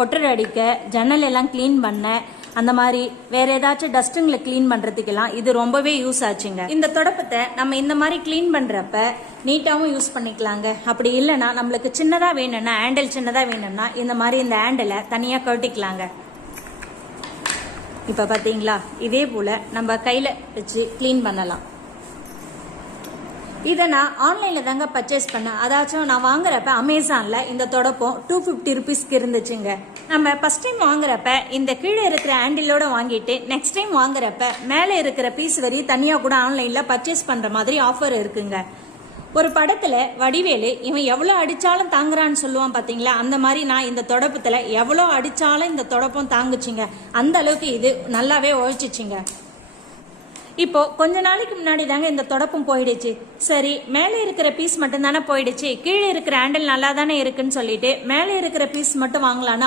ஒட்டர் அடிக்க, ஜன்னல் எல்லாம் கிளீன் பண்ண, அந்த மாதிரி வேற ஏதாச்சும் டஸ்ட்டுங்களை கிளீன் பண்றதுக்கெல்லாம் இது ரொம்பவே யூஸ் ஆச்சுங்க. இந்த தொடப்பத்தை நம்ம இந்த மாதிரி கிளீன் பண்றப்ப நீட்டாவும் யூஸ் பண்ணிக்கலாங்க. அப்படி இல்லைன்னா நம்மளுக்கு சின்னதா வேணும்னா, ஹேண்டில் சின்னதா வேணும்னா இந்த மாதிரி இந்த ஹேண்டிலை தனியா கட்டிக்கலாங்க. இப்ப பாத்தீங்களா, இதே போல நம்ம கையில வச்சு கிளீன் பண்ணலாம். இதை நான் ஆன்லைன்ல தாங்க பர்ச்சேஸ் பண்ணேன். அதாச்சும் நான் வாங்குறப்ப அமேசான்ல இந்த தொடப்பம் 250 ருபீஸ்க்கு இருந்துச்சுங்க. நம்ம ஃபர்ஸ்ட் டைம் வாங்குறப்ப இந்த கீழே இருக்கிற ஹேண்டிலோட வாங்கிட்டு நெக்ஸ்ட் டைம் வாங்குறப்ப மேலே இருக்கிற பீஸ் வரி தனியா கூட ஆன்லைன்ல பர்ச்சேஸ் பண்ற மாதிரி ஆஃபர் இருக்குங்க. ஒரு படத்துல வடிவேலு இவன் எவ்வளவு அடிச்சாலும் தாங்குறான்னு சொல்லுவான் பாத்தீங்களா, அந்த மாதிரி நான் இந்த தொடப்பத்துல எவ்வளவு அடிச்சாலும் இந்த தொடப்பம் தாங்குச்சுங்க. அந்த அளவுக்கு இது நல்லாவே உழைச்சிச்சுங்க. இப்போ கொஞ்ச நாளைக்கு முன்னாடி தாங்க இந்த தொடப்பம் போயிடுச்சு. சரி, மேலே இருக்கிற பீஸ் மட்டும் தானே போயிடுச்சு, கீழே இருக்கிற ஹேண்டில் நல்லா தானே இருக்குன்னு சொல்லிட்டு மேலே இருக்கிற பீஸ் மட்டும் வாங்கலான்னு